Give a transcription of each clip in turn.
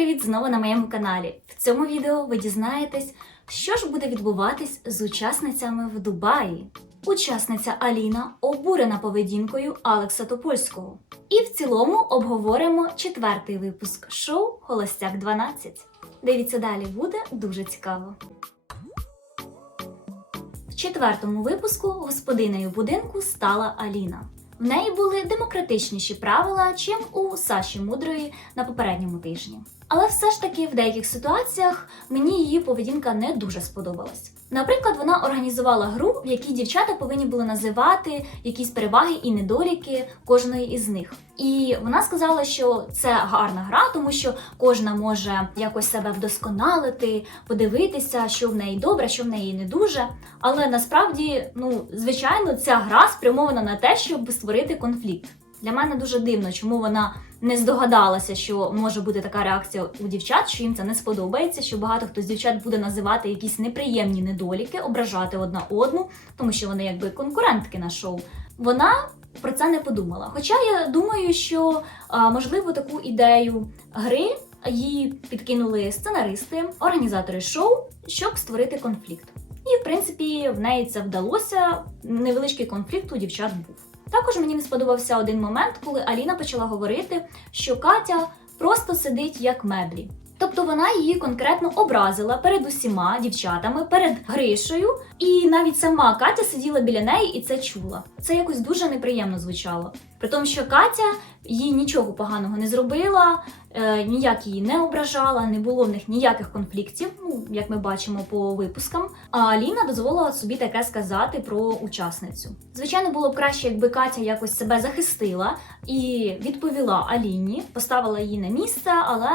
привіт знову на моєму каналі. В цьому відео ви дізнаєтесь, що ж буде відбуватись з учасницями в Дубаї. Учасниця Аліна обурена поведінкою Алекса Топольського. І в цілому обговоримо четвертий випуск шоу Холостяк 12. Дивіться далі, буде дуже цікаво. В четвертому випуску господинею будинку стала Аліна. В неї були демократичніші правила, чим у Саші Мудрої на попередньому тижні. Але все ж таки в деяких ситуаціях мені її поведінка не дуже сподобалась. Наприклад, вона організувала гру, в якій дівчата повинні були називати якісь переваги і недоліки кожної із них. І вона сказала, що це гарна гра, тому що кожна може якось себе вдосконалити, подивитися, що в неї добре, що в неї не дуже. Але насправді, ну звичайно, ця гра спрямована на те, щоб створити конфлікт. Для мене дуже дивно, чому вона не здогадалася, що може бути така реакція у дівчат, що їм це не сподобається, що багато хто з дівчат буде називати якісь неприємні недоліки, ображати одна одну, тому що вони якби конкурентки на шоу. Вона про це не подумала. Хоча я думаю, що можливо таку ідею гри їй підкинули сценаристи, організатори шоу, щоб створити конфлікт. І в принципі в неї це вдалося. Невеличкий конфлікт у дівчат був. Також мені не сподобався один момент, коли Аліна почала говорити, що Катя просто сидить як меблі. Тобто вона її конкретно образила перед усіма дівчатами, перед Гришею, і навіть сама Катя сиділа біля неї і це чула. Це якось дуже неприємно звучало. При тому, що Катя їй нічого поганого не зробила, е, ніяк її не ображала, не було в них ніяких конфліктів, ну як ми бачимо по випускам. А Аліна дозволила собі таке сказати про учасницю. Звичайно, було б краще, якби Катя якось себе захистила і відповіла Аліні, поставила її на місце, але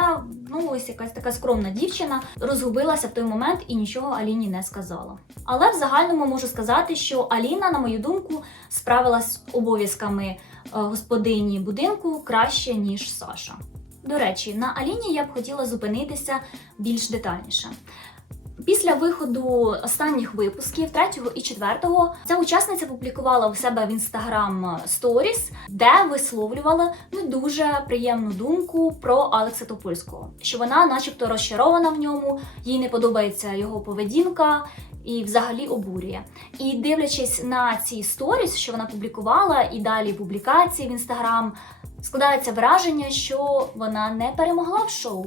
ну ось якась така скромна дівчина розгубилася в той момент і нічого Аліні не сказала. Але в загальному можу сказати, що Аліна, на мою думку, справилась з обов'язками господині будинку краще ніж Саша. До речі, на Аліні я б хотіла зупинитися більш детальніше. Після виходу останніх випусків, третього і четвертого, ця учасниця публікувала у себе в інстаграм сторіс, де висловлювала не дуже приємну думку про Алекса Топольського, що вона, начебто, розчарована в ньому, їй не подобається його поведінка. І взагалі обурює. І дивлячись на ці сторіс, що вона публікувала, і далі публікації в інстаграм, складається враження, що вона не перемогла в шоу.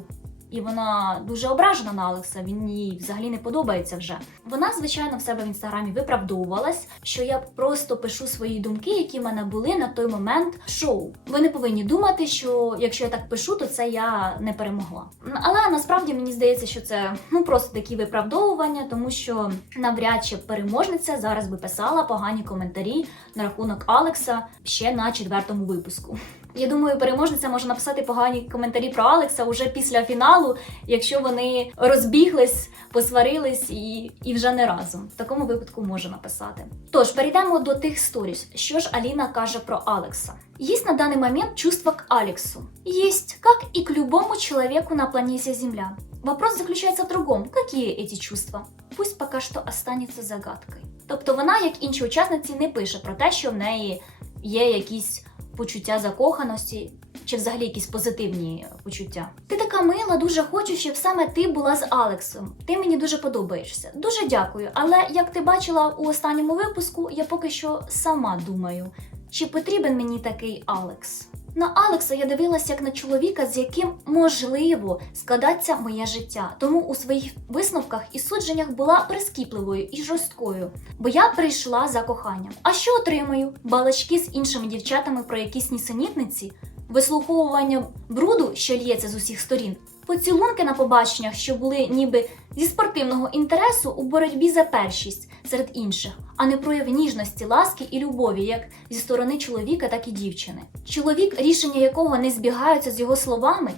І вона дуже ображена на Алекса. Він їй взагалі не подобається вже. Вона, звичайно, в себе в інстаграмі виправдовувалась, що я просто пишу свої думки, які в мене були на той момент шоу. Ви не повинні думати, що якщо я так пишу, то це я не перемогла. Але насправді мені здається, що це ну просто такі виправдовування, тому що навряд чи переможниця зараз би писала погані коментарі на рахунок Алекса ще на четвертому випуску. Я думаю, переможниця може написати погані коментарі про Алекса уже після фіналу, якщо вони розбіглись, посварились і, і вже не разом. В такому випадку може написати. Тож перейдемо до тих сторіс. Що ж Аліна каже про Алекса? Есть на данный момент чувство к Алексу. Есть, как и к любому человеку на планете Земля. Вопрос заключается в другом. Какие эти чувства? Пусть пока що останется загадкою. Тобто вона, як інші учасниці, не пише про те, що в неї є якісь почуття закоханості чи взагалі якісь позитивні почуття. Ти така мила, дуже хочу, щоб саме ти була з Алексом. Ти мені дуже подобаєшся. Дуже дякую. Але як ти бачила у останньому випуску, я поки що сама думаю, чи потрібен мені такий Алекс. На Алекса я дивилася як на чоловіка, з яким можливо складаться моє життя. Тому у своїх висновках і судженнях була прискіпливою і жорсткою, бо я прийшла за коханням. А що отримую? Балачки з іншими дівчатами про якісь нісенітниці, вислуховування бруду, що лється з усіх сторін, поцілунки на побаченнях, що були ніби зі спортивного інтересу у боротьбі за першість серед інших, а не прояв ніжності, ласки і любові, як зі сторони чоловіка, так і дівчини. Чоловік, рішення якого не збігаються з його словами,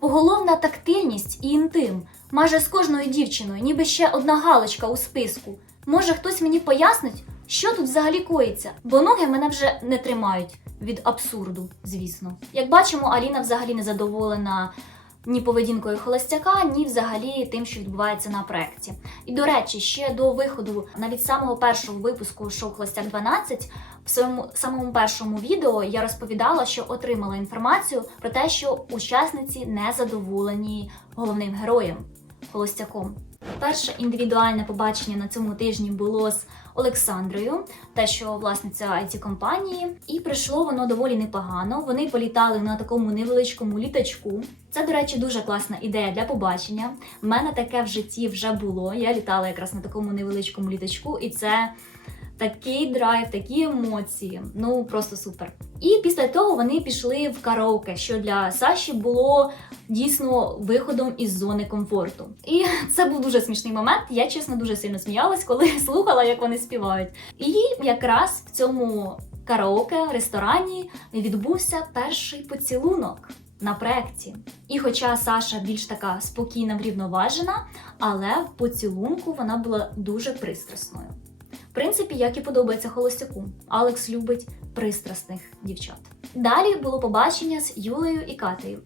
поголовна тактильність і інтим, майже з кожною дівчиною, ніби ще одна галочка у списку. Може, хтось мені пояснить, що тут взагалі коїться, бо ноги мене вже не тримають від абсурду, звісно. Як бачимо, Аліна взагалі не задоволена ні поведінкою холостяка, ні взагалі тим, що відбувається на проєкті. І до речі, ще до виходу навіть самого першого випуску шоу Холостяк 12 В своєму самому першому відео я розповідала, що отримала інформацію про те, що учасниці не задоволені головним героєм Холостяком. Перше індивідуальне побачення на цьому тижні було з Олександрою, те, що власниця it компанії, і прийшло воно доволі непогано. Вони політали на такому невеличкому літачку. Це, до речі, дуже класна ідея для побачення. У мене таке в житті вже було. Я літала якраз на такому невеличкому літачку, і це такий драйв, такі емоції. Ну просто супер. І після того вони пішли в караоке, що для Саші було дійсно виходом із зони комфорту. І це був дуже смішний момент. Я чесно дуже сильно сміялась, коли слухала, як вони співають. І якраз в цьому караоке ресторані відбувся перший поцілунок. На проєкті. І хоча Саша більш така спокійна, врівноважена, але в поцілунку вона була дуже пристрасною. Принципі, як і подобається холостяку. Алекс любить пристрасних дівчат. Далі було побачення з Юлею і Катею.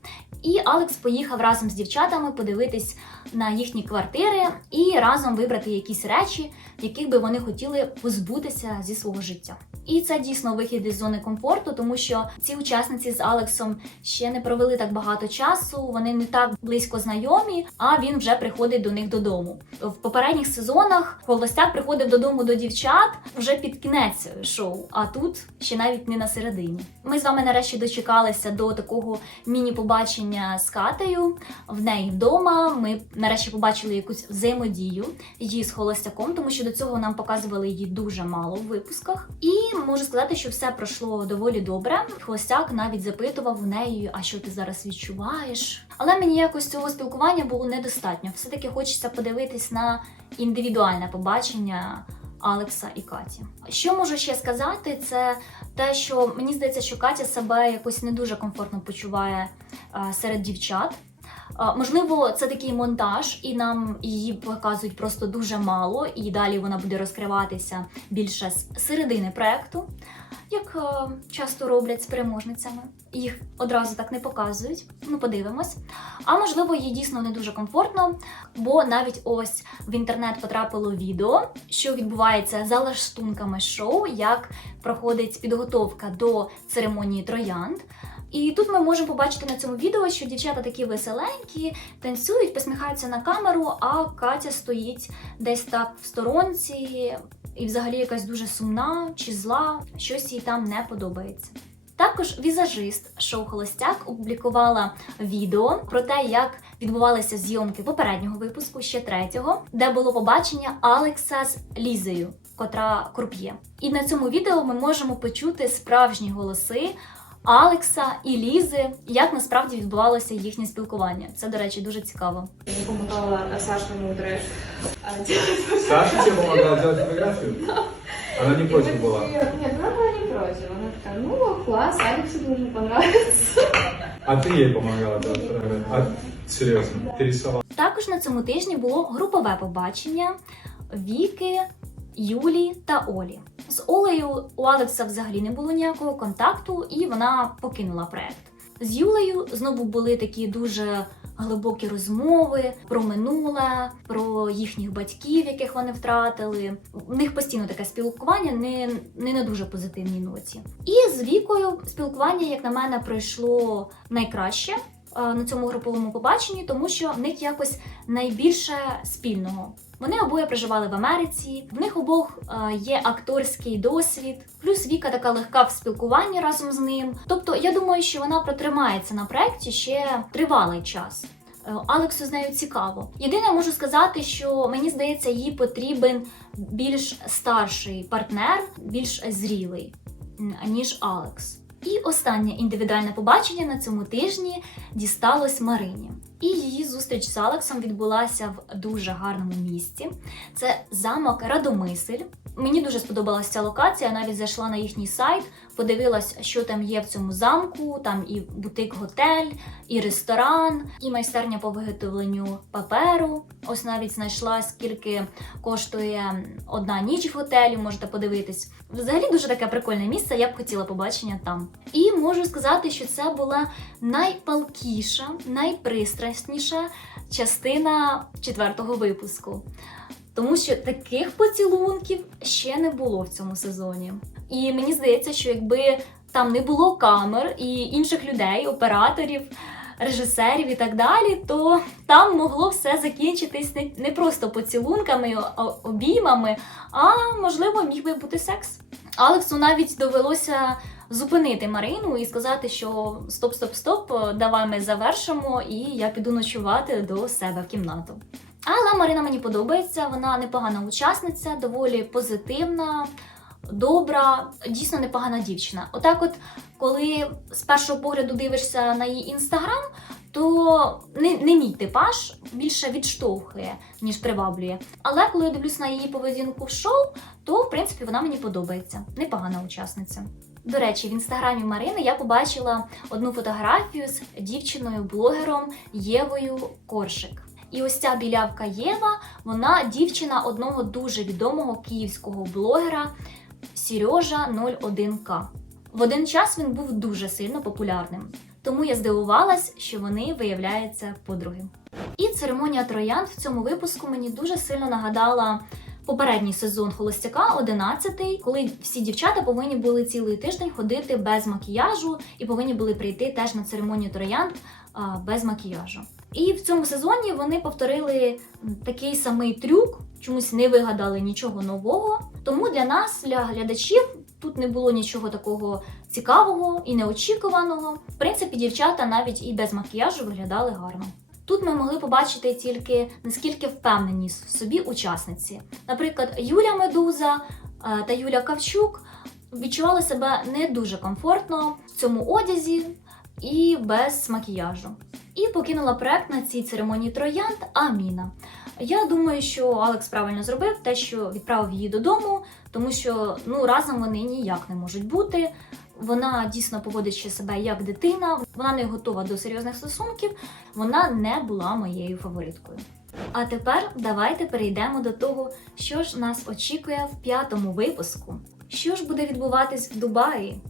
І Алекс поїхав разом з дівчатами подивитись на їхні квартири і разом вибрати якісь речі, яких би вони хотіли позбутися зі свого життя. І це дійсно вихід із зони комфорту, тому що ці учасниці з Алексом ще не провели так багато часу, вони не так близько знайомі, а він вже приходить до них додому. В попередніх сезонах Холостяк приходив додому до дівчат вже під кінець шоу, а тут ще навіть не на середині. Ми з вами нарешті дочекалися до такого міні-побачення з Катею в неї вдома. Ми нарешті побачили якусь взаємодію її з холостяком, тому що до цього нам показували її дуже мало в випусках. І можу сказати, що все пройшло доволі добре. Холостяк навіть запитував в неї, а що ти зараз відчуваєш. Але мені якось цього спілкування було недостатньо. Все-таки хочеться подивитись на індивідуальне побачення. Алекса і Каті. Що можу ще сказати, це те, що мені здається, що Катя себе якось не дуже комфортно почуває серед дівчат. А, Можливо, це такий монтаж, і нам її показують просто дуже мало, і далі вона буде розкриватися більше з середини проекту, як е, часто роблять з переможницями. Їх одразу так не показують. Ну, подивимось. А можливо, їй дійсно не дуже комфортно, бо навіть ось в інтернет потрапило відео, що відбувається за лаштунками шоу, як проходить підготовка до церемонії троянд. І тут ми можемо побачити на цьому відео, що дівчата такі веселенькі, танцюють, посміхаються на камеру, а Катя стоїть десь так в сторонці, і взагалі якась дуже сумна чи зла, щось їй там не подобається. Також візажист шоу Холостяк опублікувала відео про те, як відбувалися зйомки попереднього випуску, ще третього, де було побачення Алекса з Лізею, котра круп'є. І на цьому відео ми можемо почути справжні голоси Алекса і Лізи, як насправді відбувалося їхнє спілкування. Це, до речі, дуже цікаво. Я помогала Саше Мудрой а, делать Саша тебе помогала делать фотографию? Она не И против вот была. её- Нет, она была не против. Она такая, ну, класс, Алексу должен понравиться. А ты ей помогала делать фотографию? А, серьезно, ты рисовала? Також на цьому тижні було групове побачення Віки, Юлі та Олі. З Олею у Алекса взагалі не було ніякого контакту, і вона покинула проект. З Юлею знову були такі дуже глибокі розмови про минуле, про їхніх батьків, яких вони втратили. У них постійно таке спілкування не, не на дуже позитивній ноті. І з Вікою спілкування, як на мене, пройшло найкраще на цьому груповому побаченні, тому що в них якось найбільше спільного. Вони обоє проживали в Америці, в них обох е, є акторський досвід, плюс Віка така легка в спілкуванні разом з ним. Тобто, я думаю, що вона протримається на проєкті ще тривалий час. Е, Алексу з нею цікаво. Єдине можу сказати, що мені здається, їй потрібен більш старший партнер, більш зрілий, ніж Алекс. І останнє індивідуальне побачення на цьому тижні дісталось Марині. І її зустріч з Алексом відбулася в дуже гарному місці. Це замок Радомисель. Мені дуже сподобалася ця локація. Я навіть зайшла на їхній сайт, подивилась, що там є в цьому замку. Там і бутик-готель, і ресторан, і майстерня по виготовленню паперу. Ось навіть знайшла, скільки коштує одна ніч в готелі. Можете подивитись. Взагалі дуже таке прикольне місце. Я б хотіла побачення там. І можу сказати, що це була найпалкіша, найпристрасніша частина четвертого випуску. Тому що таких поцілунків ще не було в цьому сезоні. І мені здається, що якби там не було камер і інших людей, операторів, режисерів і так далі, то там могло все закінчитись не, просто поцілунками, обіймами, а можливо, міг би бути секс. Алексу навіть довелося зупинити Марину і сказати, що стоп, стоп, стоп, давай ми завершимо, і я піду ночувати до себе в кімнату. Але Марина мені подобається, вона непогана учасниця, доволі позитивна, добра, дійсно непогана дівчина. Отак, от, коли з першого погляду дивишся на її інстаграм, то не, не мій типаж більше відштовхує, ніж приваблює. Але коли я дивлюсь на її поведінку в шоу, то в принципі вона мені подобається. Непогана учасниця. До речі, в інстаграмі Марини я побачила одну фотографію з дівчиною-блогером Євою Коршик. І ось ця білявка Єва, вона дівчина одного дуже відомого київського блогера Сережа 01К. В один час він був дуже сильно популярним. Тому я здивувалась, що вони виявляються подруги. І церемонія троянд в цьому випуску мені дуже сильно нагадала попередній сезон Холостяка, 11-й, коли всі дівчата повинні були цілий тиждень ходити без макіяжу і повинні були прийти теж на церемонію троянд без макіяжу. І в цьому сезоні вони повторили такий самий трюк, чомусь не вигадали нічого нового. Тому для нас, для глядачів, тут не було нічого такого цікавого і неочікуваного. В принципі, дівчата навіть і без макіяжу виглядали гарно. Тут ми могли побачити тільки наскільки впевнені в собі учасниці. Наприклад, Юля Медуза е, та Юля Кавчук відчували себе не дуже комфортно в цьому одязі і без макіяжу. І покинула проект на цій церемонії троянд Аміна. Я думаю, що Алекс правильно зробив те, що відправив її додому, тому що ну разом вони ніяк не можуть бути. Вона дійсно поводить ще себе як дитина, вона не готова до серйозних стосунків, вона не була моєю фавориткою. А тепер давайте перейдемо до того, що ж нас очікує в п'ятому випуску. Що ж буде відбуватись в Дубаї?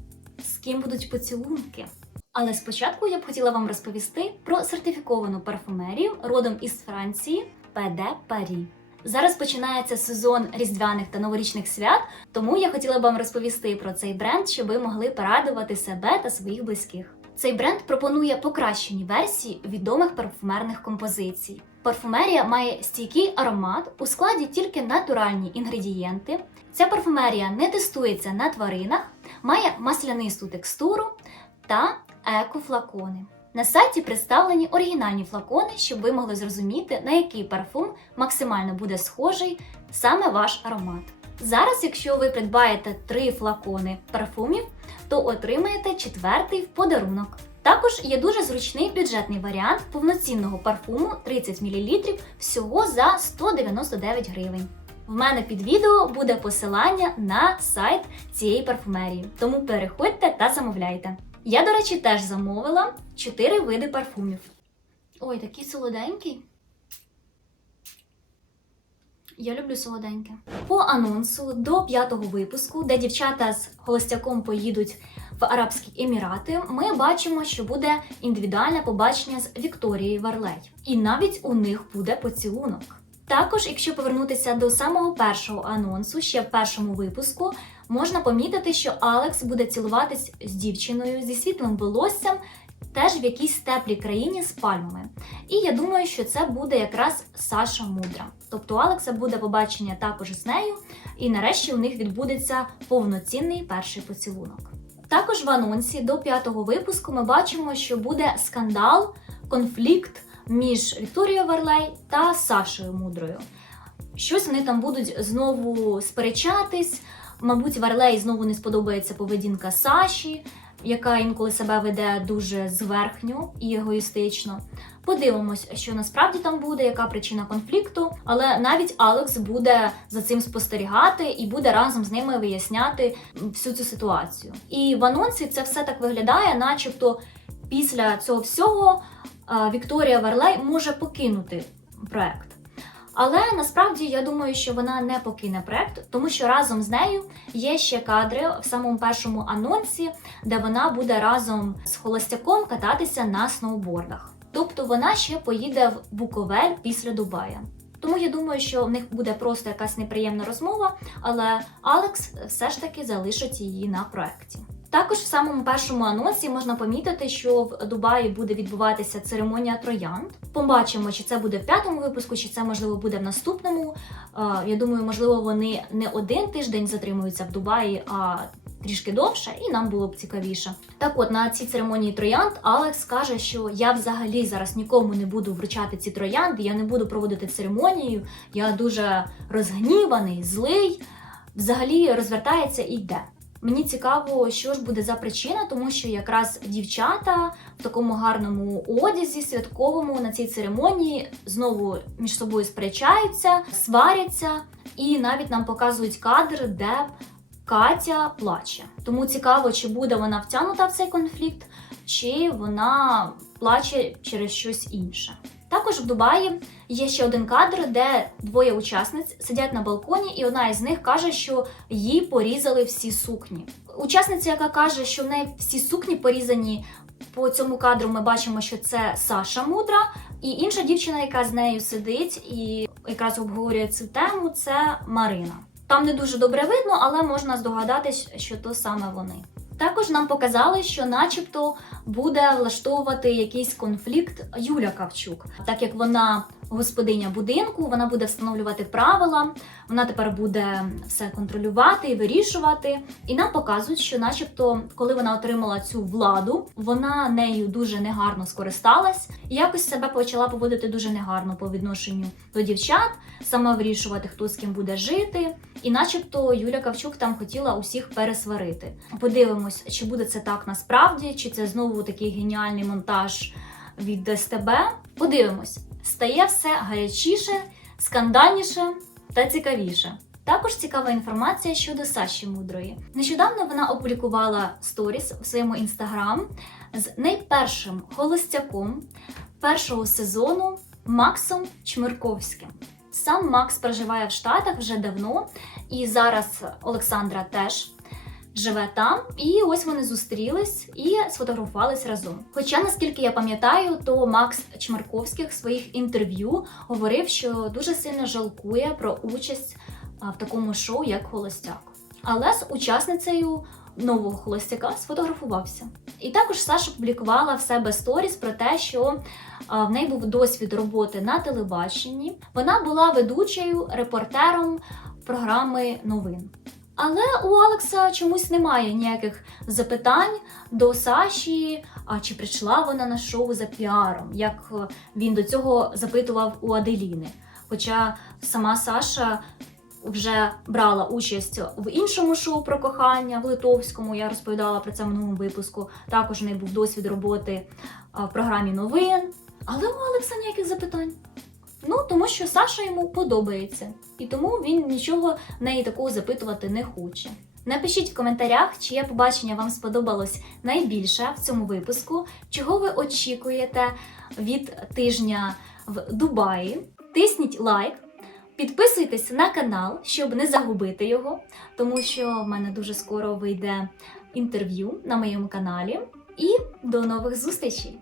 З ким будуть поцілунки? Але спочатку я б хотіла вам розповісти про сертифіковану парфумерію родом із Франції PD Paris. Зараз починається сезон різдвяних та новорічних свят, тому я хотіла б вам розповісти про цей бренд, щоб ви могли порадувати себе та своїх близьких. Цей бренд пропонує покращені версії відомих парфумерних композицій. Парфумерія має стійкий аромат у складі тільки натуральні інгредієнти. Ця парфумерія не тестується на тваринах, має маслянисту текстуру та екофлакони. На сайті представлені оригінальні флакони, щоб ви могли зрозуміти, на який парфум максимально буде схожий саме ваш аромат. Зараз, якщо ви придбаєте три флакони парфумів, то отримаєте четвертий в подарунок. Також є дуже зручний бюджетний варіант повноцінного парфуму 30 мл всього за 199 гривень. В мене під відео буде посилання на сайт цієї парфумерії, тому переходьте та замовляйте. Я, до речі, теж замовила 4 види парфумів. Ой, такий солоденький. Я люблю солоденьке. По анонсу до п'ятого випуску, де дівчата з холостяком поїдуть в Арабські Емірати, ми бачимо, що буде індивідуальне побачення з Вікторією Варлей. І навіть у них буде поцілунок. Також, якщо повернутися до самого першого анонсу, ще в першому випуску, можна помітити, що Алекс буде цілуватись з дівчиною зі світлим волоссям, теж в якійсь теплій країні з пальмами. І я думаю, що це буде якраз Саша Мудра. Тобто у Алекса буде побачення також з нею, і нарешті у них відбудеться повноцінний перший поцілунок. Також в анонсі до п'ятого випуску ми бачимо, що буде скандал, конфлікт між Вікторією Варлей та Сашою Мудрою. Щось вони там будуть знову сперечатись. Мабуть, Варлей знову не сподобається поведінка Саші, яка інколи себе веде дуже зверхньо і егоїстично. Подивимось, що насправді там буде, яка причина конфлікту. Але навіть Алекс буде за цим спостерігати і буде разом з ними виясняти всю цю ситуацію. І в анонсі це все так виглядає, начебто після цього всього Вікторія Варлей може покинути проект. Але насправді я думаю, що вона не покине проект, тому що разом з нею є ще кадри в самому першому анонсі, де вона буде разом з холостяком кататися на сноубордах. Тобто вона ще поїде в Буковель після Дубая. Тому я думаю, що в них буде просто якась неприємна розмова, але Алекс все ж таки залишить її на проекті. Також в самому першому анонсі можна помітити, що в Дубаї буде відбуватися церемонія троянд. Побачимо, чи це буде в п'ятому випуску, чи це можливо буде в наступному. Я думаю, можливо, вони не один тиждень затримуються в Дубаї, а трішки довше, і нам було б цікавіше. Так, от на цій церемонії троянд Алекс каже, що я взагалі зараз нікому не буду вручати ці троянди, я не буду проводити церемонію. Я дуже розгніваний, злий. Взагалі розвертається і йде. Мені цікаво, що ж буде за причина, тому що якраз дівчата в такому гарному одязі, святковому на цій церемонії знову між собою сперечаються, сваряться, і навіть нам показують кадр, де Катя плаче. Тому цікаво, чи буде вона втягнута в цей конфлікт, чи вона плаче через щось інше. Також в Дубаї є ще один кадр, де двоє учасниць сидять на балконі, і одна із них каже, що їй порізали всі сукні. Учасниця, яка каже, що в неї всі сукні порізані. По цьому кадру ми бачимо, що це Саша Мудра, і інша дівчина, яка з нею сидить і якраз обговорює цю тему, це Марина. Там не дуже добре видно, але можна здогадатись, що то саме вони. Також нам показали, що, начебто, буде влаштовувати якийсь конфлікт Юля Кавчук, так як вона господиня будинку, вона буде встановлювати правила, вона тепер буде все контролювати і вирішувати. І нам показують, що, начебто, коли вона отримала цю владу, вона нею дуже негарно скористалась і якось себе почала поводити дуже негарно по відношенню до дівчат, сама вирішувати, хто з ким буде жити. І, начебто, Юля Кавчук там хотіла усіх пересварити. Подивимось, чи буде це так насправді, чи це знову такий геніальний монтаж від СТБ. Подивимось, стає все гарячіше, скандальніше та цікавіше. Також цікава інформація щодо Саші Мудрої. Нещодавно вона опублікувала сторіс в своєму інстаграм з найпершим холостяком першого сезону Максом Чмирковським. Сам Макс проживає в Штатах вже давно, і зараз Олександра теж живе там. І ось вони зустрілись і сфотографувались разом. Хоча, наскільки я пам'ятаю, то Макс Чмарковських в своїх інтерв'ю говорив, що дуже сильно жалкує про участь в такому шоу, як Холостяк. Але з учасницею нового холостяка сфотографувався. І також Саша публікувала в себе сторіс про те, що в неї був досвід роботи на телебаченні. Вона була ведучою, репортером програми новин. Але у Алекса чомусь немає ніяких запитань до Саші, а чи прийшла вона на шоу за піаром, як е, він до цього запитував у Аделіни. Хоча сама Саша вже брала участь в іншому шоу про кохання в Литовському. Я розповідала про це в минулому випуску. Також у неї був досвід роботи в програмі новин. Але у Алекса ніяких запитань. Ну, тому що Саша йому подобається, і тому він нічого в неї такого запитувати не хоче. Напишіть в коментарях, чиє побачення вам сподобалось найбільше в цьому випуску, чого ви очікуєте від тижня в Дубаї. Тисніть лайк, підписуйтесь на канал, щоб не загубити його, тому що в мене дуже скоро вийде інтерв'ю на моєму каналі. І до нових зустрічей!